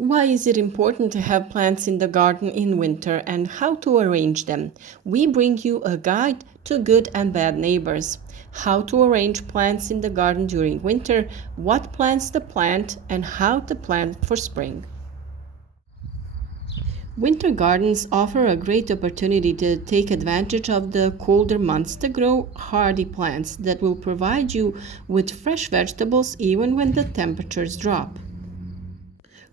Why is it important to have plants in the garden in winter and how to arrange them? We bring you a guide to good and bad neighbors. How to arrange plants in the garden during winter, what plants to plant, and how to plant for spring. Winter gardens offer a great opportunity to take advantage of the colder months to grow hardy plants that will provide you with fresh vegetables even when the temperatures drop.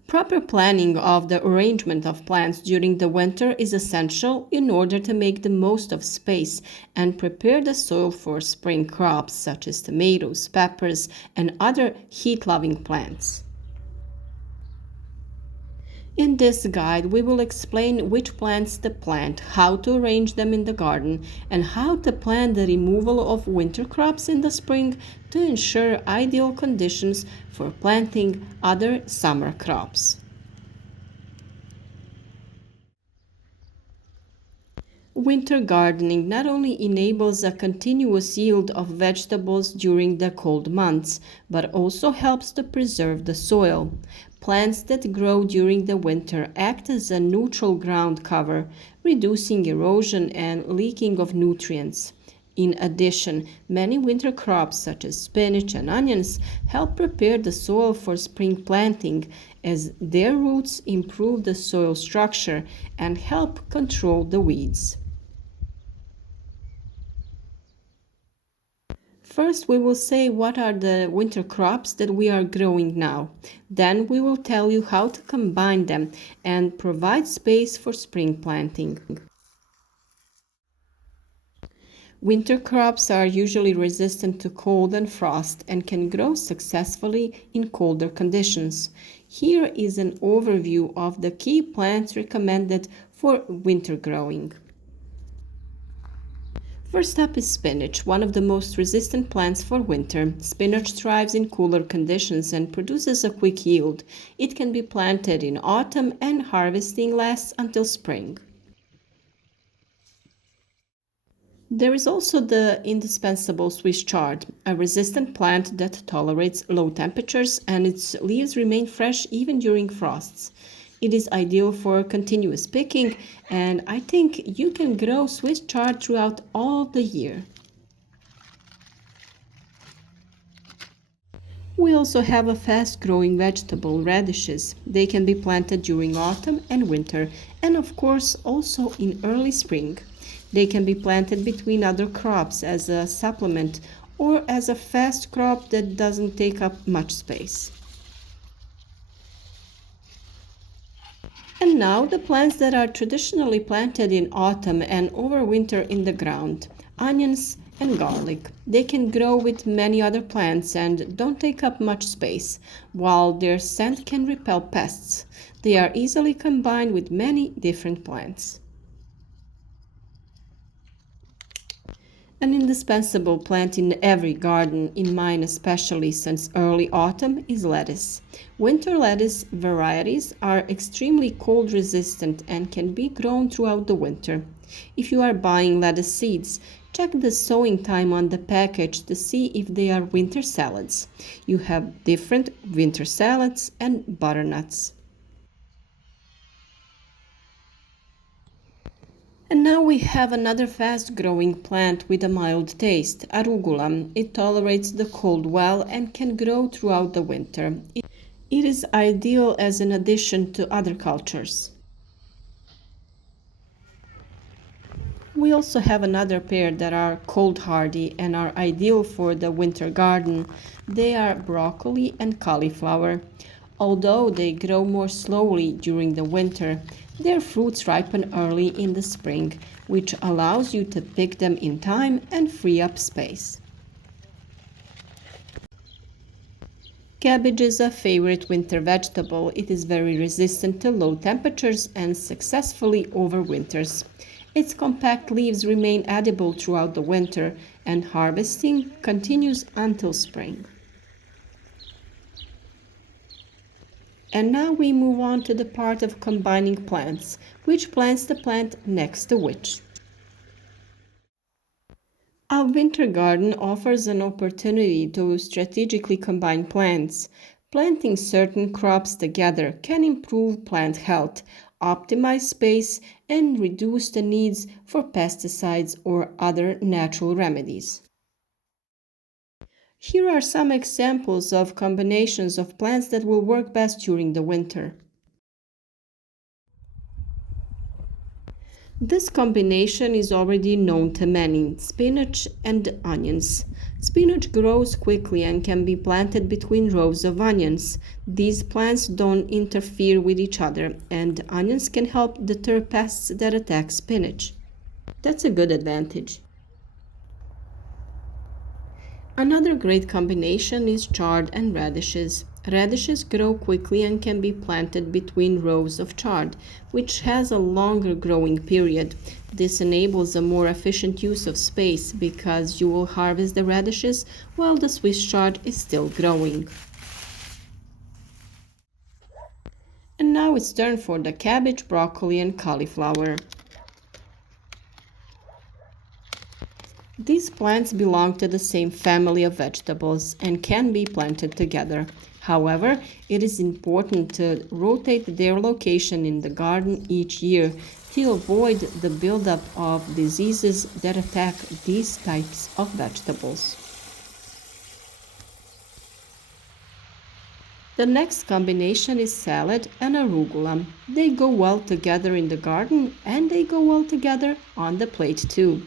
Proper planning of the arrangement of plants during the winter is essential in order to make the most of space and prepare the soil for spring crops such as tomatoes, peppers, and other heat-loving plants. In this guide, we will explain which plants to plant, how to arrange them in the garden, and how to plan the removal of winter crops in the spring to ensure ideal conditions for planting other summer crops. Winter gardening not only enables a continuous yield of vegetables during the cold months, but also helps to preserve the soil. Plants that grow during the winter act as a neutral ground cover, reducing erosion and leaking of nutrients. In addition, many winter crops such as spinach and onions help prepare the soil for spring planting as their roots improve the soil structure and help control the weeds. First, we will say what are the winter crops that we are growing now. Then we will tell you how to combine them and provide space for spring planting. Winter crops are usually resistant to cold and frost and can grow successfully in colder conditions. Here is an overview of the key plants recommended for winter growing. First up is spinach, one of the most resistant plants for winter. Spinach thrives in cooler conditions and produces a quick yield. It can be planted in autumn and harvesting lasts until spring. There is also the indispensable Swiss chard, a resistant plant that tolerates low temperatures and its leaves remain fresh even during frosts. It is ideal for continuous picking, and I think you can grow Swiss chard throughout all the year. We also have a fast-growing vegetable, radishes. They can be planted during autumn and winter, and of course also in early spring. They can be planted between other crops as a supplement or as a fast crop that doesn't take up much space. And now the plants that are traditionally planted in autumn and overwinter in the ground, onions and garlic. They can grow with many other plants and don't take up much space, while their scent can repel pests. They are easily combined with many different plants. An indispensable plant in every garden, in mine especially since early autumn, is lettuce. Winter lettuce varieties are extremely cold resistant and can be grown throughout the winter. If you are buying lettuce seeds, check the sowing time on the package to see if they are winter salads. You have different winter salads and butternuts. And now we have another fast-growing plant with a mild taste, arugula. It tolerates the cold well and can grow throughout the winter. It is ideal as an addition to other cultures. We also have another pair that are cold hardy and are ideal for the winter garden. They are broccoli and cauliflower. Although they grow more slowly during the winter, their fruits ripen early in the spring, which allows you to pick them in time and free up space. Cabbage is a favorite winter vegetable. It is very resistant to low temperatures and successfully overwinters. Its compact leaves remain edible throughout the winter, and harvesting continues until spring. And now we move on to the part of combining plants. Which plants to plant next to which? A winter garden offers an opportunity to strategically combine plants. Planting certain crops together can improve plant health, optimize space, and reduce the needs for pesticides or other natural remedies. Here are some examples of combinations of plants that will work best during the winter. This combination is already known to many: spinach and onions. Spinach grows quickly and can be planted between rows of onions. These plants don't interfere with each other, and onions can help deter pests that attack spinach. That's a good advantage. Another great combination is chard and radishes. Radishes grow quickly and can be planted between rows of chard, which has a longer growing period. This enables a more efficient use of space because you will harvest the radishes while the Swiss chard is still growing. And now it's turn for the cabbage, broccoli, and cauliflower. These plants belong to the same family of vegetables and can be planted together. However, it is important to rotate their location in the garden each year to avoid the buildup of diseases that attack these types of vegetables. The next combination is salad and arugula. They go well together in the garden and they go well together on the plate too.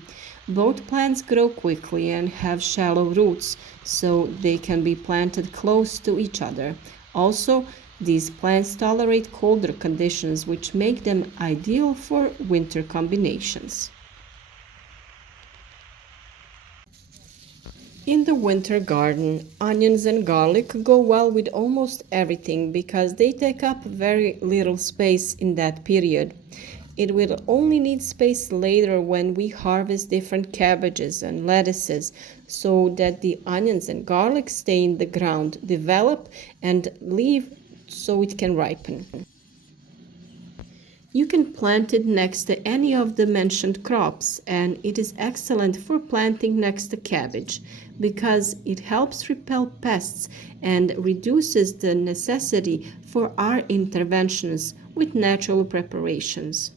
Both plants grow quickly and have shallow roots, so they can be planted close to each other. Also, these plants tolerate colder conditions, which make them ideal for winter combinations. In the winter garden, onions and garlic go well with almost everything because they take up very little space in that period. It will only need space later when we harvest different cabbages and lettuces so that the onions and garlic stay in the ground, develop, and leave so it can ripen. You can plant it next to any of the mentioned crops, and it is excellent for planting next to cabbage because it helps repel pests and reduces the necessity for our interventions with natural preparations.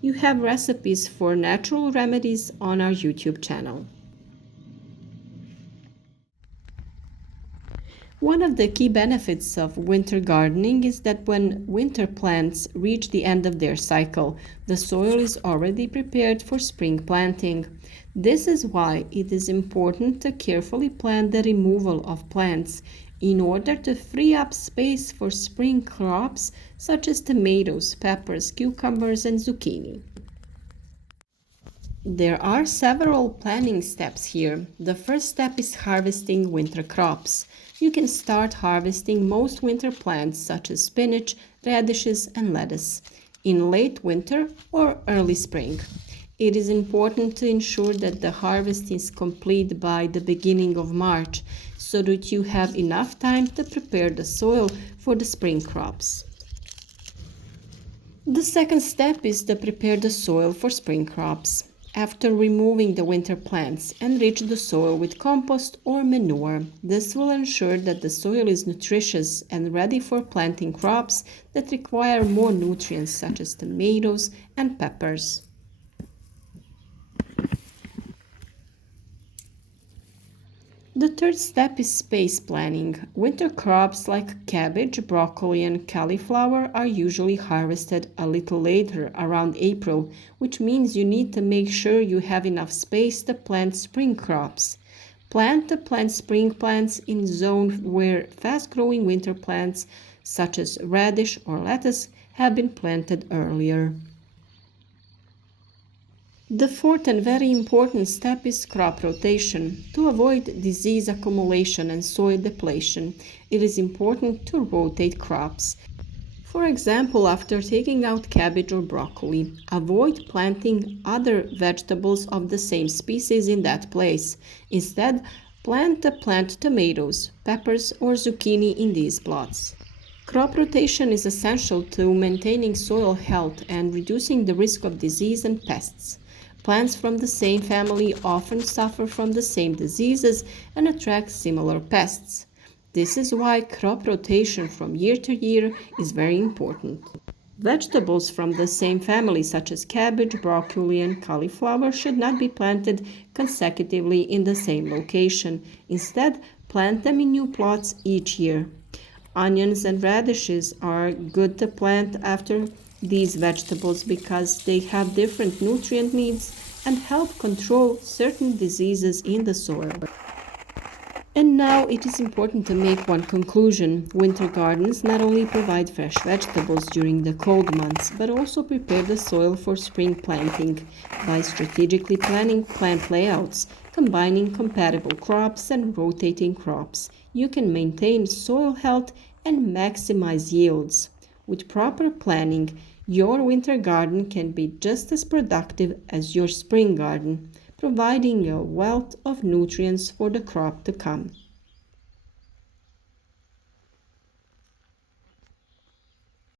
You have recipes for natural remedies on our YouTube channel. One of the key benefits of winter gardening is that when winter plants reach the end of their cycle, the soil is already prepared for spring planting. This is why it is important to carefully plan the removal of plants in order to free up space for spring crops such as tomatoes, peppers, cucumbers, and zucchini. There are several planning steps here. The first step is harvesting winter crops. You can start harvesting most winter plants such as spinach, radishes, and lettuce in late winter or early spring. It is important to ensure that the harvest is complete by the beginning of March so that you have enough time to prepare the soil for the spring crops. The second step is to prepare the soil for spring crops. After removing the winter plants, enrich the soil with compost or manure. This will ensure that the soil is nutritious and ready for planting crops that require more nutrients such as tomatoes and peppers. The third step is space planning. Winter crops like cabbage, broccoli, and cauliflower are usually harvested a little later, around April, which means you need to make sure you have enough space to plant spring crops. Plan to plant spring plants in zones where fast-growing winter plants, such as radish or lettuce, have been planted earlier. The fourth and very important step is crop rotation. To avoid disease accumulation and soil depletion, it is important to rotate crops. For example, after taking out cabbage or broccoli, avoid planting other vegetables of the same species in that place. Instead, plant tomatoes, peppers, or zucchini in these plots. Crop rotation is essential to maintaining soil health and reducing the risk of disease and pests. Plants from the same family often suffer from the same diseases and attract similar pests. This is why crop rotation from year to year is very important. Vegetables from the same family, such as cabbage, broccoli, and cauliflower, should not be planted consecutively in the same location. Instead, plant them in new plots each year. Onions and radishes are good to plant after these vegetables because they have different nutrient needs and help control certain diseases in the soil. And now it is important to make one conclusion. Winter gardens not only provide fresh vegetables during the cold months, but also prepare the soil for spring planting by strategically planning plant layouts, combining compatible crops and rotating crops. You can maintain soil health and maximize yields. With proper planning, your winter garden can be just as productive as your spring garden, providing a wealth of nutrients for the crop to come.